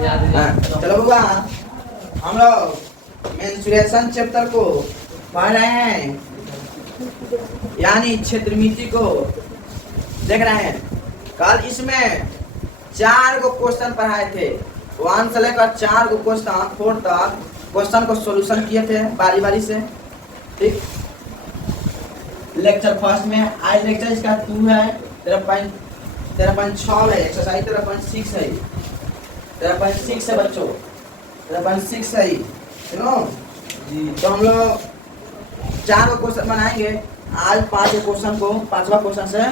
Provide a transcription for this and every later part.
चलो बुआ, हम लोग मेंस्ट्रुएशन चैप्टर को पढ़ रहे हैं, यानी क्षेत्रमिति को देख रहे हैं। कल इसमें 4 गो क्वेश्चन पढ़ाए थे, 1 से लेकर 4 गो क्वेश्चन 4 तक क्वेश्चन को सॉल्यूशन किए थे बारी बारी से। ठीक, लेक्चर फर्स्ट में आज लेक्चर इसका 2 है, 13.6 है, एक्सरसाइज 13.6 है, 13.6 है बच्चों, 13.6 है, सुनो जी। तो हम लोग 4 गो क्वेश्चन बनाएंगे आज, 5 क्वेश्चन को 5वां क्वेश्चन से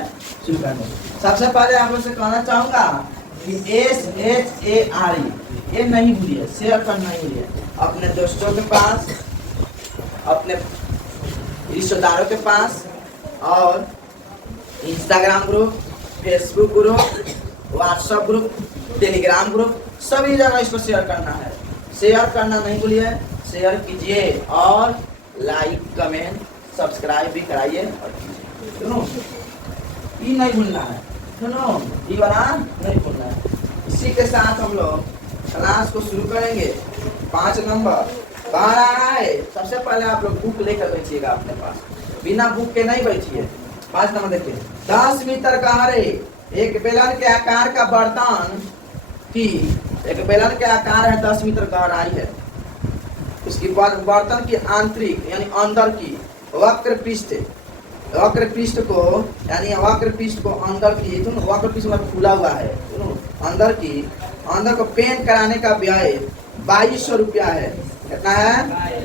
शुरू करेंगे। सबसे पहले आप लोग से कहना चाहूंगा कि SHARE ये नहीं भूलिए, शेयर करना नहीं भूलिए अपने दोस्तों के पास, अपने रिश्तेदारों के पास, और Instagram group, Facebook group, WhatsApp group, Telegram group, सभी जगह इसको शेयर करना है। शेयर करना नहीं भूलिए, शेयर कीजिए और लाइक कमेंट सब्सक्राइब भी कराइए और कीजिए। सुनो, ये नहीं भूलना है, सुनो ये वाला नहीं भूलना है। इसी के साथ हम लोग क्लास को शुरू करेंगे। 5 नंबर कहाँ रहा है, सबसे पहले आप लोग बुक लेकर बैठिएगा अपने पास, बिना बुक के नहीं बैठिए। 5 नंबर देखिए, 10 मीटर गहरे एक बेलन के आकार का बर्तन की, एक बेलन के आकार है 10 मीटर गहराई है, उसकी बर्तन की आंतरिक यानी अंदर की वक्र पृष्ठ, वक्र पृष्ठ को यानी वक्र पृष्ठ को अंदर की, वक्र पृष्ठ में खुला हुआ है, अंदर की, अंदर को पेंट कराने का व्यय 2200 रुपया है। कितना है?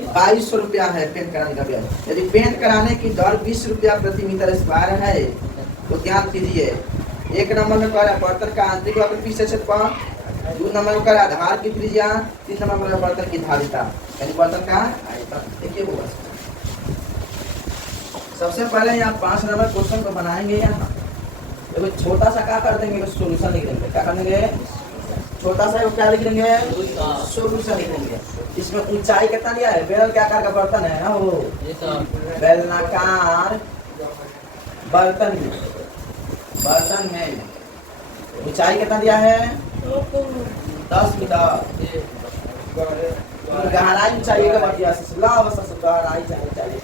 2200 रुपया है पेंट कराने का व्यय। यदि पेंट कराने की दर 20 रुपया प्रति मीटर स्क्वायर है तो ध्यान कीजिए। 1 नंबर में कह रहा है बर्तन का आंतरिक वक्र पृष्ठ क्षेत्रफल, 2 नंबर में कह रहा है आधार की त्रिज्या, 3 नंबर में बर्तन की धारिता यानी बर्तन का आयतन। देखिए वो सबसे पहले यहाँ 5 नंबर क्वेश्चन को बनाएंगे। यहाँ देखो छोटा सा क्या कर देंगे, सोल्यूशन लिख देंगे। क्या कर देंगे? छोटा सा क्या लिख देंगे? सोल्यूशन लिख देंगे। इसमें ऊंचाई कितना दिया है? बेलन के आकार का बर्तन है ना, वो बेलनाकार बर्तन में ऊंचाई कितना दिया है? 10 मीटर। गहराई ऊंचाई का बढ़ दिया, गहराई चाहिए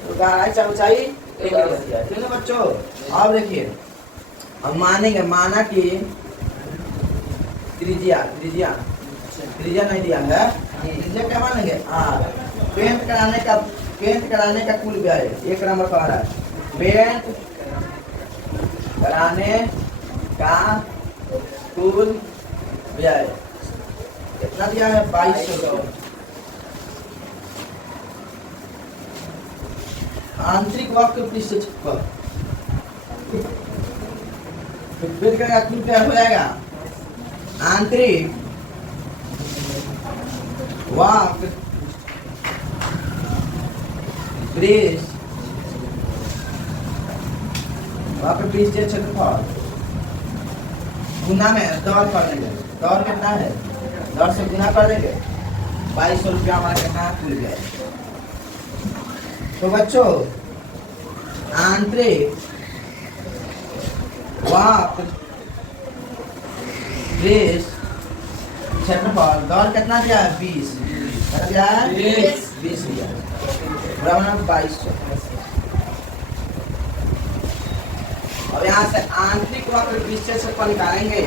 तो गहराई चाहे ऊंचाई एक दिया, ठीक है बच्चों। अब देखिए, हम मानेंगे, माना कि त्रिज्या नहीं दिया है, त्रिज्या क्या मानेंगे? पेंट कराने का कुल व्यय 1 नंबर कह रहा है, पेंट कराने का कुल व्यय कितना दिया है? 2200। आंतरिक वक्र पृष्ठ क्षेत्रफल का कुल क्या हो जाएगा? आंतरिक वक्र पृष्ठ क्षेत्रफल गुना में दर कर देंगे। दर कितना है? दर से गुना कर देंगे, 2200 रुपया हमारा कितना खुल गया। तो बच्चों आंतरिक वक्र पृष्ठ क्षेत्रफल दर कितना दिया है? 20 दिया है, 20 दिया है, बराबर 2200। अब यहाँ से आंतरिक वक्र पृष्ठ क्षेत्रफल निकालेंगे,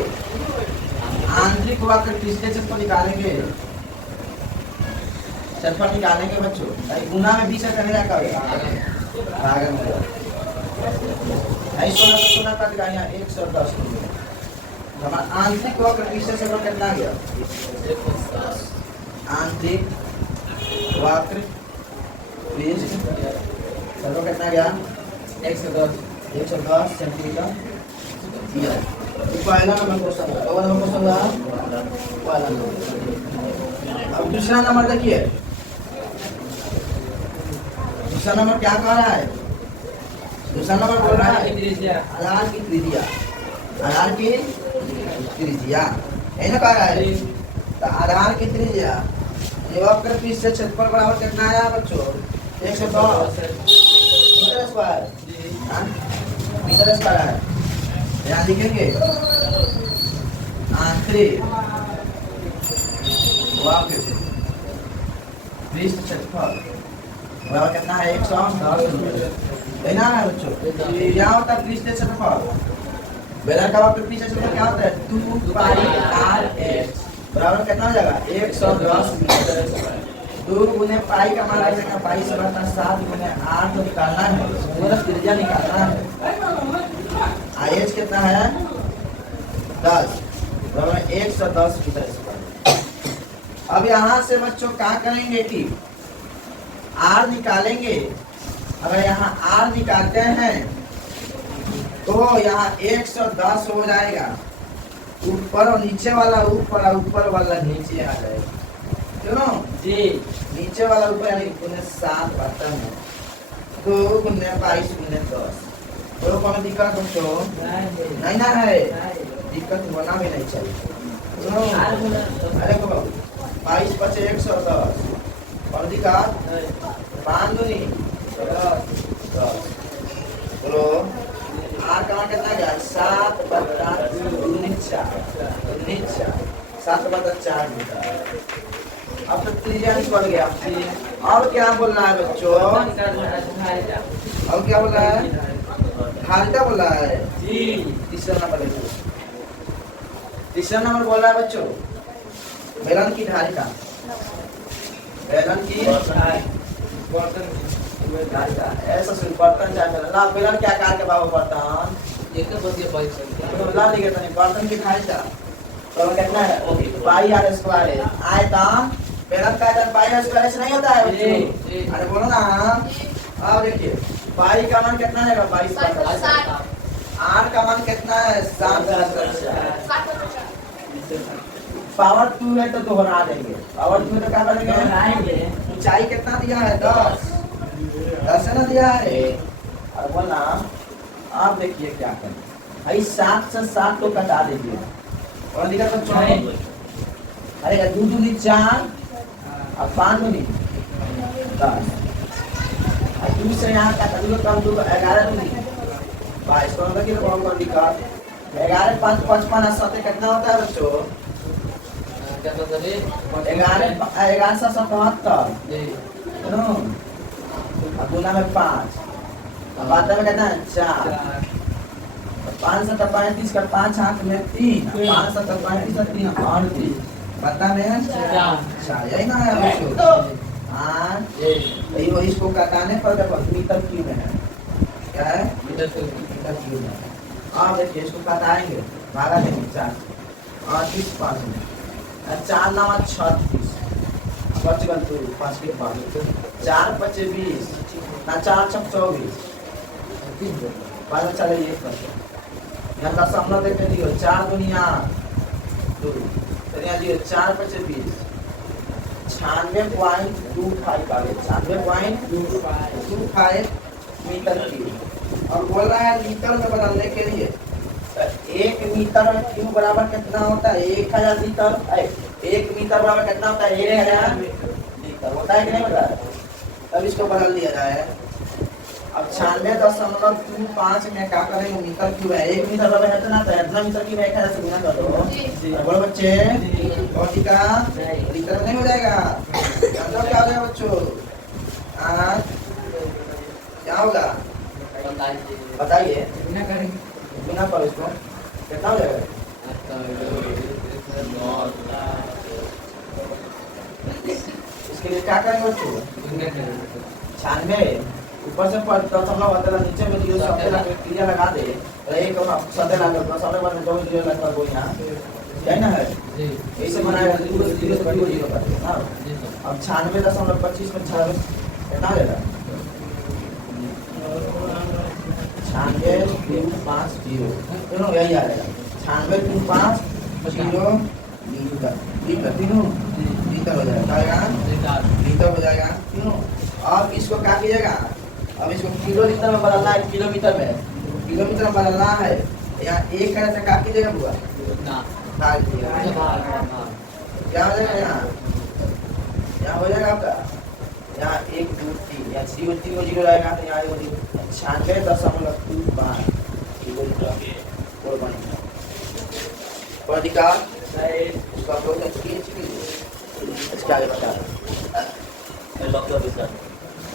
आंतरिक वक्र पृष्ठ क्षेत्रफल निकालेंगे, क्षेत्रफल निकालेंगे बच्चों। गुना में 20 करने का भाग में 16 कट गया, यहाँ 110। हमारा आंतरिक वक्र पृष्ठ क्षेत्रफल कितना गया? आंतरिक वक्र पृष्ठ क्षेत्रफल कितना गया? 110 सेंटीमीटर। पहला नंबर क्वेश्चन, अब दूसरा नंबर देखिए, दूसरा नंबर क्या कह रहा है? दूसरा नंबर बोल रहा है आधार की त्रिज्या, आधार की त्रिज्या है ना, कह रहा है। तो आधार की त्रिज्या वक्र पृष्ठ से क्षेत्रफल बराबर कितना आया बच्चों? 110 मीटर स्क्वायर, मीटर स्क्वायर है। यहाँ लिखेंगे आंतरिक वाह कैसे पृष्ठ क्षेत्रफल बराबर कितना है 110 लेना है बच्चों। यहाँ होता है पृष्ठ क्षेत्रफल बेलन का वक्र पृष्ठ क्षेत्रफल क्या होता है 2 पाई आर एच बराबर कितना हो जाएगा 110 मीटर। 2 गुने पाई का मान आ जाएगा पाई से बटा 7 गुने 8 तो निकालना है पूरा त्रिज्या निकालना है। आई एच कितना है 10 बराबर 110 मीटर स्क्वायर। अब यहाँ से बच्चों क्या करेंगे कि आर निकालेंगे। अगर यहाँ आर निकालते हैं तो यहाँ 110 हो जाएगा ऊपर और नीचे वाला ऊपर और ऊपर वाला नीचे आ जाएगा क्यों जी नीचे वाला ऊपर यानी गुने 7 बर्तन है 2 गुने 22 गुने 10 तो कौन दिक्कत बच्चों नहीं ना है दिक्कत होना भी नहीं चाहिए। अरे को 22 पचे 110 और दिक्कत 5 दूनी 10 बोलो आर का मान कितना गया 7 बटा 4 मीटर। अब तो त्रिज्या निकल गया। अब क्या बोल रहा है बच्चों अब क्या बोल रहा है धारिता बोल रहा है जी तीसरा नंबर बोल रहा है बच्चों बेलन की धारिता बेलन की धारिता ऐसा सिर्फ बर्तन चाहिए ना बेलन क्या आकार के बाबू बर्तन ला नहीं करता नहीं बर्तन की धारिता तो कितना है पाई आर स्क्वायर है आयतन बेलन का आयतन पाई आर स्क्वायर से नहीं होता है बच्चों। अरे बोलो ना अब देखिए पाई का मान कितना है 22 आर का मान कितना है 7 पावर 2 है तो दोहरा देंगे पावर 2 तो क्या करेंगे ऊंचाई कितना दिया है 10 है ना दिया है। और बोलना आप देखिए क्या करें भाई 7 से 7 को कटा दीजिए और दिक्कत बच्चों अरे 2 दूनी 4 और 5 दूनी 10 और 2 से यहाँ का कम 2 11 दूनी 22 तो मतलब कि कौन कौन दिक्कत 11 5 55 और 7 कितना होता है बच्चों 11 से 77 और गुना में 5 और बात में कितना है 4 5 से 35 का 5 हाथ में 3 5 से 35 का 3 और 3 पता में है 4 यही ना है बच्चों। हाँ ये इसको काटने पर देखो मीटर क्यूब में है क्या है मीटर क्यूब में। अब देखिए इसको काटाएंगे भागा देंगे 4 और 30 5 में 4 9 36 बच गल तो 5 के बाद 4 5 20 ना 4 6 24 बाद में चले ये करते यहाँ का सामना देखने दियो 4 दुनिया 2 तो यहाँ दियो 4 5 20 96.25 आ गए 96.25 मीटर क्यूब। और बोल रहा है लीटर में बदलने के लिए 1 मीटर क्यूब बराबर कितना होता है 1000 लीटर 1 मीटर बराबर कितना होता है 1000 लीटर होता है कि नहीं होता है। तब इसको बदल दिया जाए। अब 96.25 में क्या करेंगे मीटर क्यूब है 1 मीटर बराबर है ना तो इतना मीटर क्यूब 1000 से गुना कर दो बोलो बच्चे और का लीटर नहीं हो जाएगा जानते हो क्या हो जाएगा बच्चों क्या होगा बताइए बिना पर इसको कितना हो जाएगा इसके लिए क्या करेंगे बच्चों 96 ऊपर से दशमलव बदला नीचे में जीरो सत्य क्रिया लगा दे तो एक सत्य लगा दो दशमलव बाद में 2 जीरो लगा दो यहाँ यही ना है ऐसे बनाएगा जीरो से बढ़ी जीरो करके हां अब 96.25 में 96 कितना हो जाएगा 96.50 दोनों यही आ जाएगा 96.50 लीटर तीनों लीटर हो जाएगा लीटर हो जाएगा तीनों। अब इसको क्या कीजिएगा अब इसको किलोमीटर में बदलना है किलोमीटर में बदलना है यहाँ एक तरह से क्या कीजिएगा बुआ क्या हो जाएगा यहाँ हो जाएगा आपका यहाँ 1 2 3 यहाँ 3 जीरो रहेगा तो यहाँ 96.25 किलोमीटर और अधिकार उसका आगे बता दो।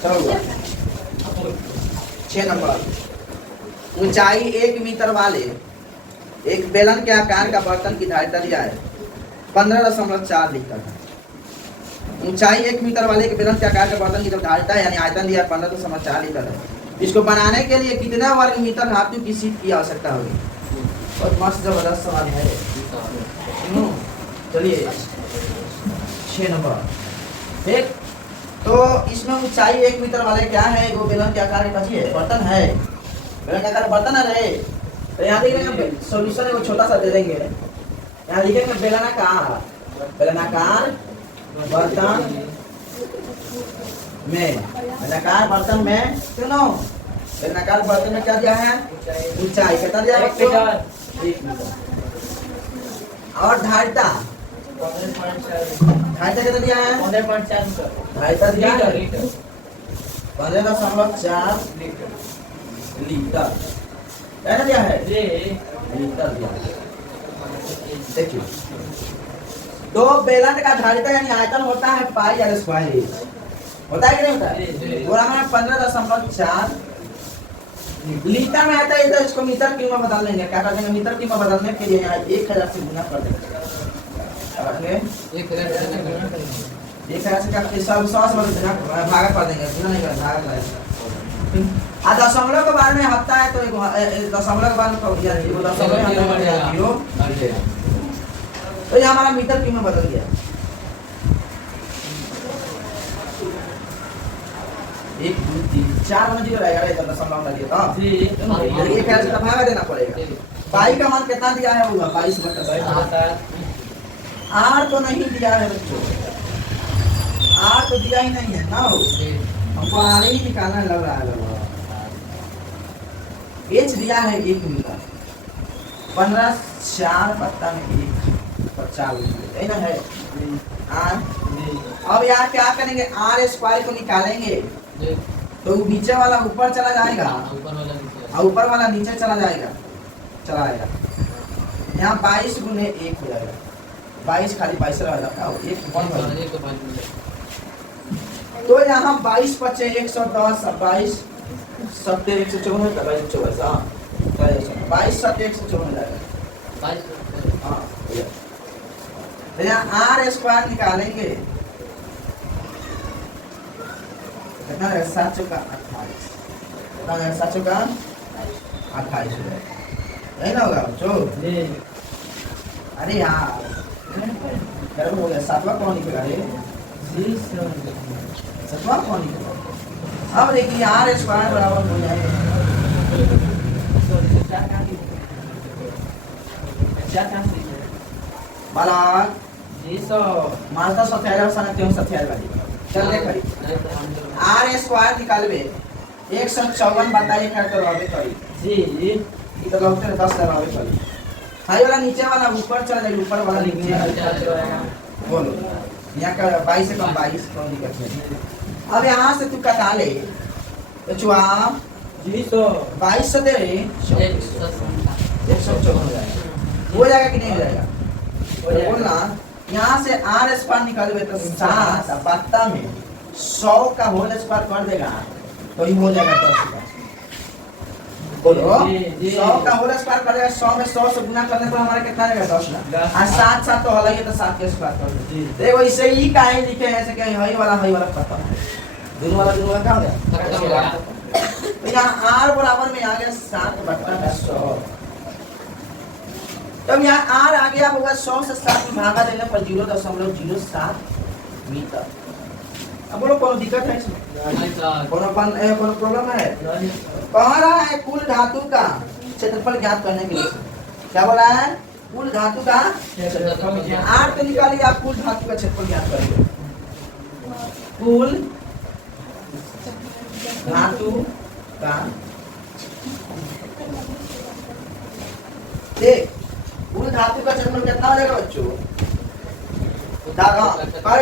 चलो 6 नंबर, ऊंचाई 1 मीटर वाले एक बेलन के आकार का बर्तन की धारिता दिया है 15.4 लीटर। ऊंचाई 1 मीटर वाले एक बेलन के आकार के बर्तन की जो धारिता है यानी आयतन दिया है 15.4 लीटर है। इसको बनाने के लिए कितने वर्ग मीटर धातु की शीट की आवश्यकता होगी? बहुत मस्त जबरदस्त सवाल है। चलिए 6 नंबर, ठीक। तो इसमें ऊंचाई 1 मीटर वाले क्या है? वो बेलन के आकार का है बर्तन है, बेलन के आकार का बर्तन है रे। तो यहाँ लिखेंगे सॉल्यूशन है वो छोटा सा दे देंगे। यहाँ लिखेंगे बेलनाकार, बेलनाकार बर्तन में, बेलनाकार बर्तन में सुनो, बेलनाकार बर्तन में क्या दिया है? ऊंचाई कितना दिया है? 1 मीटर। और धारिता, धारिता कितना दिया है? 15.4 धारिता दिया है 15.4 लीटर। क्या दिया है? लीटर दिया। देखिए तो बेलन का धारिता यानी आयतन होता है पाई आर स्क्वायर, होता है कि नहीं होता है? पूरा में 15.4 लीटर में आता है। तो इसको मीटर की में बदल लेंगे। क्या कर देंगे? मीटर की में बदलने के लिए यहाँ 1000 से गुना कर देंगे। 1000 से काट के 100 से भागा कर देंगे, गुना नहीं करेंगे, भागा करेंगे। दशमलव के बारे में हफ्ता है तो दशमलव के बारे में तो ये हमारा मीटर की में बदल गया। 1 2 3 4 में 0 रहेगा, इधर दशमलव लग गया तो ये क्या से भागा देना पड़ेगा। पाई का मान कितना दिया है? होगा 22/22। आर तो नहीं दिया है बच्चों, आर तो दिया ही नहीं है ना, हमको आर ही निकालना लग रहा है। एच दिया है 1 मीटर, 15.4 बट्टा में 1 4 ना है आर। अब यहाँ क्या करेंगे? आर स्क्वायर को निकालेंगे तो नीचे वाला ऊपर चला जाएगा और ऊपर वाला नीचे चला जाएगा, चला आएगा। यहाँ 22 गुने 1 हो जाएगा, 22 खाली 22 रहेगा। तो यहाँ 22 × 110, 22 7 154 22 7 154 जाएगा। हाँ तो यहाँ आर स्क्वायर निकालेंगे कितना रहेगा? 7 × 28, कितना रहेगा? 7 × 28 हो जाएगा, नहीं ना होगा बच्चों? अरे यार हो गया। 7वां कौन निकला रे? 7वां कौन निकला? अब देखिए आर स्क्वायर बराबर हो जाएगा बालक मालता 27 सन 63 वाली चल ले करी। आर स्क्वायर निकालबे 154 बताइए क्या करवावे करी जी। इधर लगते 10 करवावे करी। हाई वाला नीचे वाला ऊपर चला जाएगा, ऊपर वाला नीचे बोलो। यहाँ का 22 से कम 22 कौन दिक्कत है? अब यहाँ से तू कटा ले तो चुआ जी 22 से दे 154 हो जाएगा कि नहीं हो जाएगा? बोलना यहाँ से आर स्क्वायर निकालोगे तो 7 बट्टा में 100 का होल स्क्वायर कर देगा तो ये हो जाएगा 10 का। बोलो 100 का होल स्क्वायर कर देगा, 100 में 100 से गुना करने पर हमारा कितना रहेगा? 10 ना। और 7 7 तो हल है तो 7 के स्क्वायर कर दो। देखो इसे ही काहे लिखे हैं ऐसे कि हई वाला खत्म है, दोनों वाला क्या हो गया? तो यहाँ आर बराबर में आ गया 7 बट्टा में 100। तब यहाँ आर आ गया होगा 100 से 7 में भागा देने पर 0.07 मीटर। अब बोलो कौन दिक्कत है इसमें? कौन प्रॉब्लम है? कह रहा है कुल धातु का क्षेत्रफल ज्ञात करने के लिए। क्या बोला है? कुल धातु का क्षेत्रफल। आर तो निकालिए आप, कुल धातु का क्षेत्रफल ज्ञात करिए। कुल धातु का देख कुल धातु का क्षेत्रफल कितना हो जाएगा बच्चों?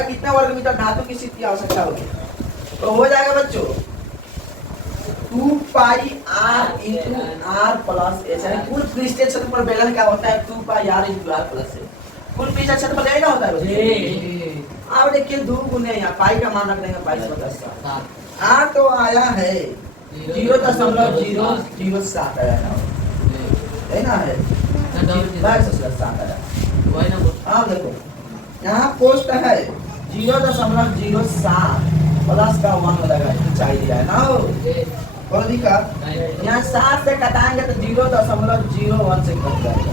कितने वर्ग मीटर धातु की शीट की आवश्यकता होगी? तो हो जाएगा बच्चों 2 पाई r into r plus h। कुल पृष्ठीय क्षेत्रफल बेलन क्या होता है? 2 पाई r into r plus h। कुल पृष्ठीय क्षेत्रफल यही ना होता है बच्चों? अब देखिए दो गुने यहाँ पाई का मान रख देंगे 22/7। आ तो आया है 0.007 आया ना है 22/7 आया। हाँ देखो यहाँ पोस्ट है 0.07 प्लस का 1 हो जाएगा, चाहिए दिया है ना कोई दिक्कत यहाँ 7 से कटाएंगे तो 0.01 से कट जाएगा।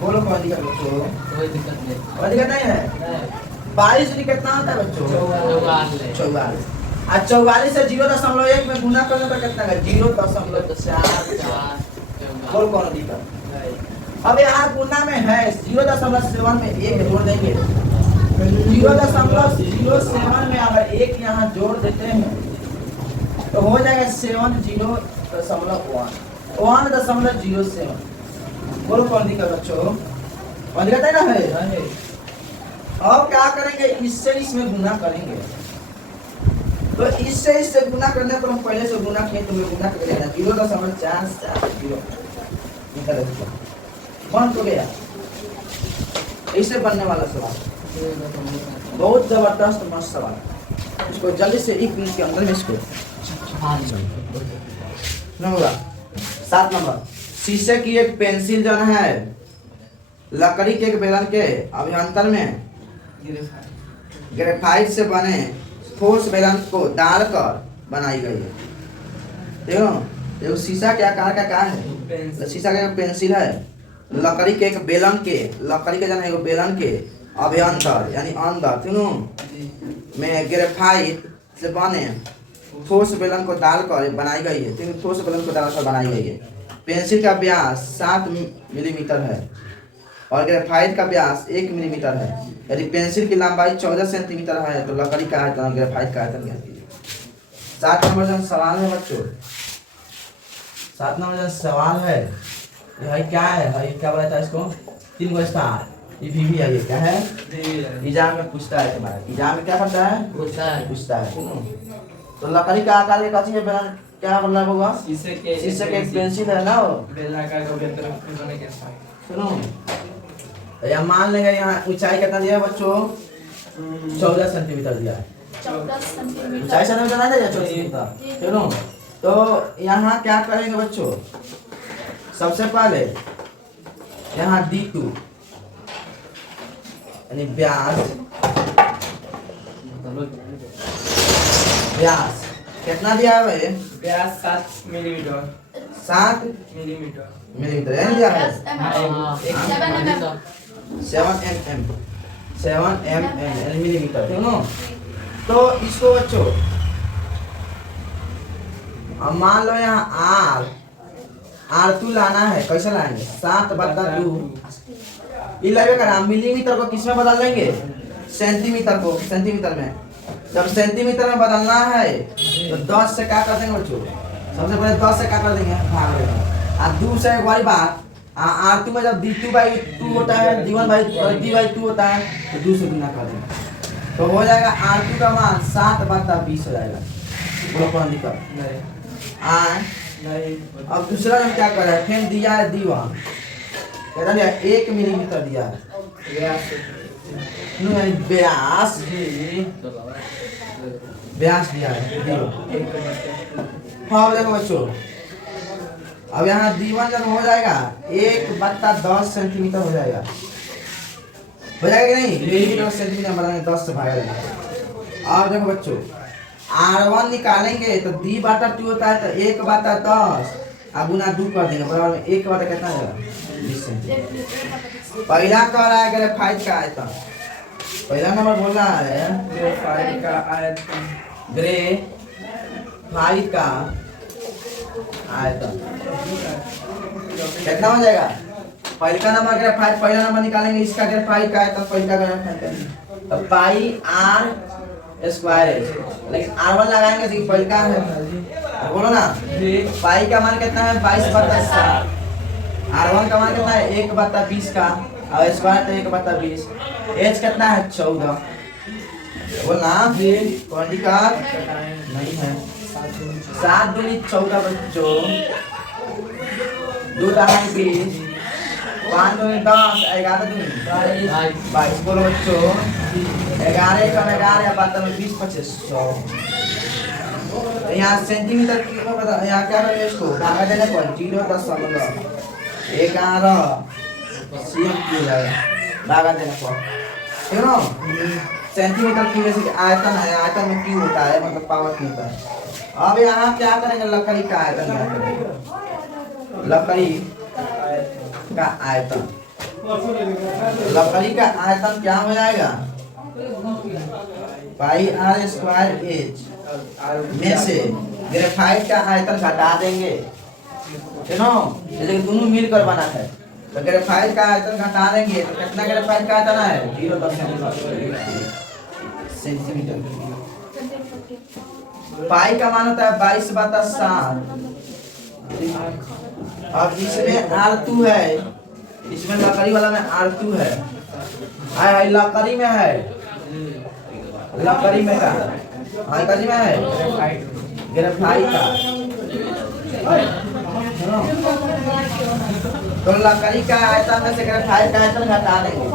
बोलो कोई दिक्कत बच्चों? कोई दिक्कत नहीं है। 22 कितना होता है बच्चों? 44। और 44 से 0.1 में गुना करने पर कितना है? 0.44। बोल कौन दिक्कत? अब यहाँ गुना में है 0.7 में 1 जोड़ देंगे 0.07 में अगर 1 यहाँ जोड़ देते हैं तो हो जाएगा 1.07। बोलो कौन दिक्कत बच्चों? कौन दिक्कत है ना है? अब क्या करेंगे इससे इसमें गुना करेंगे तो इससे गुना करने पर हम पहले से गुना किए तुम्हें गुना कर लेना 0.440 बन तो गया। इससे बनने वाला सवाल बहुत जबरदस्त मस्त सवाल, इसको जल्दी से 1 मिनट के अंदर में इसको होगा। 7 नंबर शीशे की एक पेंसिल जो है लकड़ी के एक बेलन के अभ्यंतर में ग्रेफाइट से बने ठोस बेलन को डालकर बनाई गई है। देखो देखो शीशा के आकार का है तो शीशा का पेंसिल है लकड़ी के एक बेलन के जाने एगो बेलन के अभ्यंतर यानी अंदर तीनों में ग्रेफाइट से बने ठोस बेलन को डालकर बनाई गई है। तीन ठोस बेलन को डालकर बनाई गई है। पेंसिल का व्यास 7 मिलीमीटर है और ग्रेफाइट का व्यास 1 मिलीमीटर है। यदि पेंसिल की लंबाई 14 सेंटीमीटर है तो लकड़ी का आयतन ग्रेफाइट का आयतन ज्ञात कीजिए। 7 नंबर जो सवाल है बच्चों 7 नंबर जो सवाल है ये क्या है भाई? क्या बोला था इसको? 3 गो स्टार ये भी है। ये क्या है? एग्जाम में पूछता है तुम्हारा एग्जाम में क्या करता है? पूछता है। तो लकड़ी का आकार के कैसी है बेलन क्या मतलब होगा? शीशे के एक पेंसिल है ना सुनो या मान लेंगे यहाँ ऊंचाई कितना दिया है बच्चों? 14 सेंटीमीटर दिया है। ऊंचाई सेंटीमीटर ना दिया 14 सेंटीमीटर। सुनो तो यहाँ क्या करेंगे बच्चों? सबसे पहले यहाँ D2 यानी व्यास कितना दिया है भाई? व्यास 7 मिलीमीटर 7 मिलीमीटर यानी दिया है 7 mm यानी मिलीमीटर ठीक है। तो इसको बच्चों अब मान लो यहाँ R2 लाना है। कैसे लाएंगे? 7/2 ये लगेगा करा मिलीमीटर को किस में बदल देंगे? सेंटीमीटर को सेंटीमीटर में। जब सेंटीमीटर में बदलना है तो 10 से क्या कर देंगे बच्चों? सबसे पहले 10 से क्या कर देंगे? भाग देंगे। और 2 से एक बारी बात R2 में जब D2/2 होता है D1/2 होता है तो 2 से गुना कर देंगे तो हो जाएगा R2 का मान 7/20 हो जाएगा। बोलो कौन दिक्कत? नहीं। अब दूसरा हम क्या कर रहे हैं? फिर दिया है D1 कितना दिया? 1 मिलीमीटर दिया है व्यास दिया है। हाँ देखो बच्चों अब यहाँ D1 जब हो जाएगा 1/10 सेंटीमीटर हो जाएगा कि नहीं? मिलीमीटर सेंटीमीटर बनाएंगे 10 से भाग देंगे। अब देखो बच्चों R1 निकालेंगे तो D/2 होता है तो 1/10 अब गुना 2 कर देंगे बराबर में 1 कितना होगा? 20 सेंटीमीटर। पहला कह रहा है ग्रेफाइट का आयतन। पहला नंबर बोल रहा है ग्रेफाइट का आयतन कितना हो जाएगा? पहला नंबर ग्रेफाइट पहला नंबर निकालेंगे इसका ग्रेफाइट का आयतन पहला ग्रेफाइट का तो पाई R स्क्वायर है लेकिन R1 लगाएंगे तो पहला है बोलो ना पाई का मान कितना है? 22/7। R1 का मान कितना है? 1/20 का और स्क्वायर तो 1/20। एच कितना है? 14। बोलना कौन दिक्कत नहीं है? 7 दूनी 14 बच्चों 2 दाएं 20 5 दूनी 10, 11 दूनी 22। बोलो बच्चों 11 कम 11 बात में 20 25 100। यहाँ सेंटीमीटर की बता, यहाँ क्या करेंगे इसको भागा देने पर 0.11 सीएम की हो जाएगा भागा देने पर, ठीक है ना। सेंटीमीटर की वैसे आयतन है, आयतन में क्यू होता है मतलब पावर क्यू होता है। अब यहाँ क्या करेंगे, लकड़ी का आयतन ज्ञात करेंगे, लकड़ी का आयतन। लकड़ी का आयतन क्या हो जाएगा, पाई आर स्क्वायर एच में से ग्रेफाइट का आयतन घटा देंगे, ठीक है, जैसे दोनों मिलकर बना है तो ग्रेफाइट का आयतन घटा देंगे तो कितना ग्रेफाइट का आयतन है 0.10 सेंटीमीटर। पाई का मान होता है 22/7। अब इसमें R2 है, इसमें लकड़ी वाला में R2 है, हाय लकड़ी में है, लकड़ी में का लकड़ी में है ग्रेफाइट का, तो लकड़ी का आयतन में से ग्रेफाइट का आयतन घटा देंगे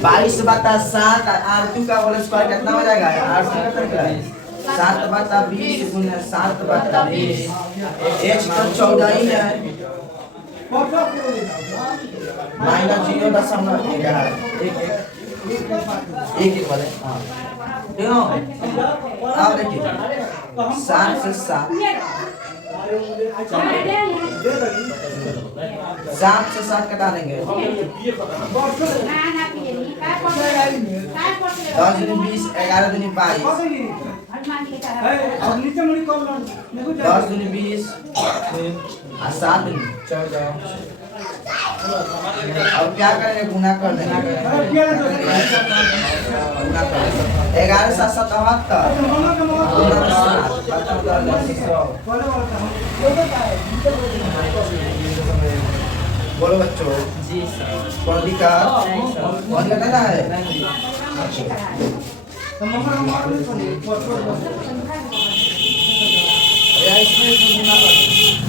22/7। R2 का होल स्क्वायर कितना हो जाएगा, R2 का 7/20 गुने 7/20 h तो 14 ही है माइनस 0.11 एक वाले। हाँ क्यों, अब देखिए 7 से 7 कटा देंगे 10 दूनी 20, 11 दूनी 22, 10 दूनी 20 और 7 दूनी 14। अब क्या करेंगे, गुना कर देंगे, 11 7 77 बोलो बच्चों जी सर। कौन दिखा देना है, इसमें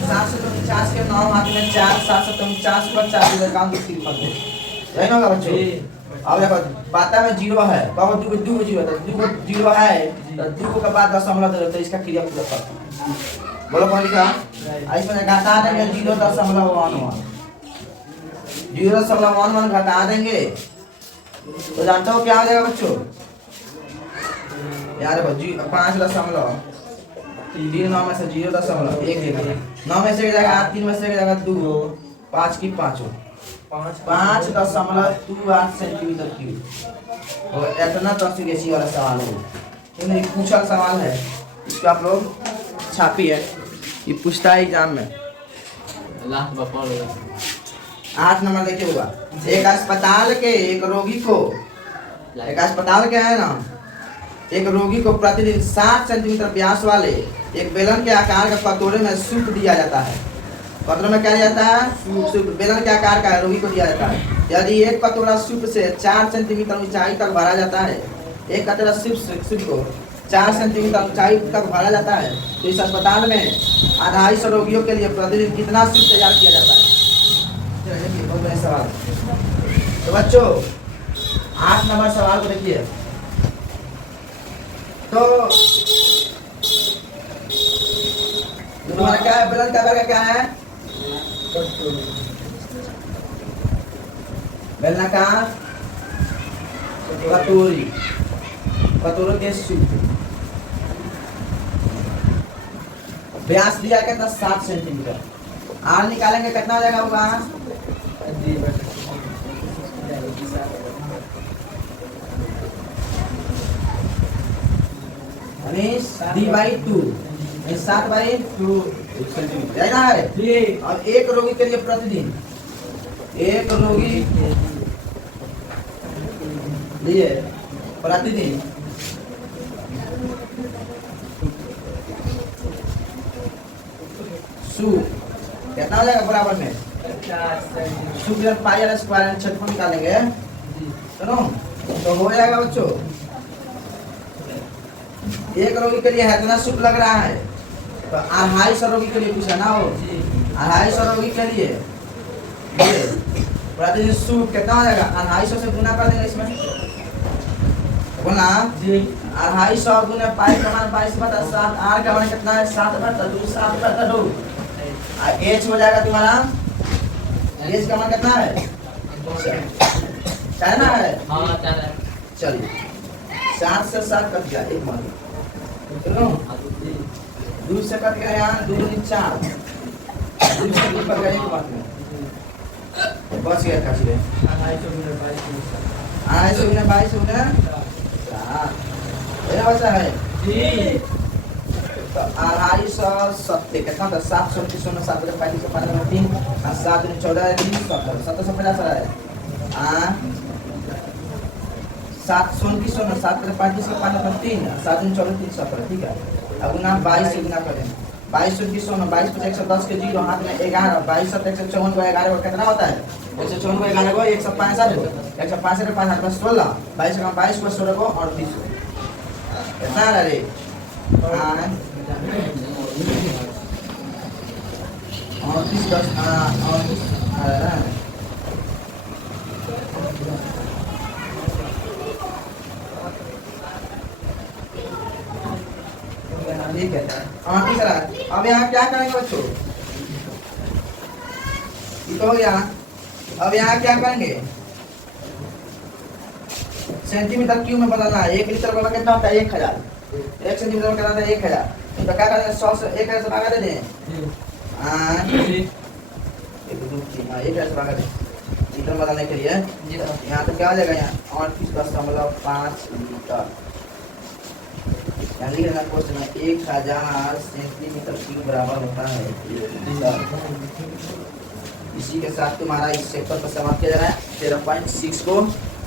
749 के 9 हाथ में 4, 749 पर 4 काम कितनी पड़ते हैं, यही ना होगा बच्चों। अब देखो बाता में 0 है, बाबा 2 0 तो 2 0 है तो 2 के बाद दशमलव दे तो इसका क्रिया पूरा कर। बोलो कौन लिखा, इसमें घटा देंगे 0.11 0.11 घटा देंगे तो जानते हो क्या हो जाएगा बच्चों, यार 5.3 9 में से 0.1 9 में से जाएगा 3 में से जाएगा 2 5 की 5 5.28 सेंटीमीटर क्यूब। और इतना तो सीरियस वाला सवाल है, ये पूछा सवाल है, इसको आप लोग छापी है, ये पूछता है एग्जाम में। 8 नंबर देखिए होगा, एक अस्पताल के एक रोगी को, एक अस्पताल के है ना, एक रोगी को प्रतिदिन 60 सेंटीमीटर व्यास वाले एक बेलन के आकार का कटोरे में सूप दिया जाता है। कटोरे में क्या दिया जाता है, सूप बेलन के आकार का रोगी को दिया जाता है। यदि एक कटोरा सूप से 4 सेंटीमीटर ऊंचाई तक भरा जाता है, एक कटोरा सूप को 4 सेंटीमीटर ऊंचाई तक भरा जाता है, तो इस अस्पताल में 250 रोगियों के लिए प्रतिदिन कितना सूप तैयार किया जाता है। बहुत बड़ा सवाल। तो बच्चों 8 नंबर सवाल को देखिए, तो तुम्हारा क्या है, बेलन का क्या है, बेलनाकार कटोरी, कटोरी के सूप, व्यास दिया कितना 7 सेंटीमीटर। आर निकालेंगे कितना हो जाएगा होगा, D/2 7/2 है। और एक रोगी के लिए प्रतिदिन, एक रोगी लिए प्रतिदिन सूप कितना हो जाएगा बराबर में, सूप पाई आर स्क्वायर क्षेत्रफल निकालेंगे, सुनो तो हो जाएगा बच्चों। एक रोगी के लिए इतना सूप लग रहा है तो 250 रोगी के लिए पूछा ना हो, 250 रोगी के लिए सूट कितना हो जाएगा? 250 से गुना कर देंगे इसमें, बोलना जी 250 गुना पाई का मान 22 बटा 7, आर का मान कितना है? 7 बटा 2, 7 बटा 2। एच हो जाएगा तुम्हारा, एच का मान कितना है? चाहना है? हाँ चल चलिए 7 से 7 कट गया, एक मान चलो 2 से कट गया, यहाँ 2 दूनी 4, 2 से 2 कट गया, एक मान बच गया काट ले। 250 गुना 22 गुना 4 ये बचा है जी तो 270 कितना था? 730 सोना 7 बटे 35 5 3 और 7 ने 14 3 17 750 है। 730 सोना 7 बटे 35 5 3 7 ने 14 3 17, ठीक है। अब गुना 22 से गुना करें, 22 सोना 22 + 110 के 0 हाथ में 11, 22 + 154 को 11 को कितना होता है? 154 को 11 को 165 को 165 के 5 हाथ में 16, 22 का 22 को 16 को 38 को कितना है रे? 38 10 38 ठीक है। 38 रहा। अब यहाँ क्या करेंगे बच्चों? ये तो हो गया। अब यहाँ क्या करेंगे? सेंटीमीटर क्यूब में बदलना है। 1 लीटर वाला कितना होता है? 1000। 1 सेंटीमीटर में कितना होता है? 1000। तो क्या करेंगे? 100 से 1000 से भागा दे दें। हाँ 1 2 3 हाँ 1000 से भागा दे लीटर बदलने के लिए। यहाँ तो क्या हो जाएगा? यहाँ 38.5 लीटर। यहाँ लिख लेना क्वेश्चन में 1000 सेंटीमीटर क्यूब बराबर होता है लीटर। इसी के साथ तुम्हारा इस चैप्टर पर समाप्त किया जा रहा है। 13.6 को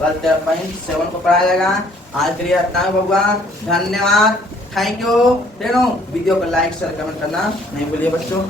कल 13.7 को पढ़ाया जाएगा। आज के लिए इतना होगा। धन्यवाद, थैंक यू। वीडियो को लाइक शेयर कमेंट करना नहीं भूलिए बच्चों।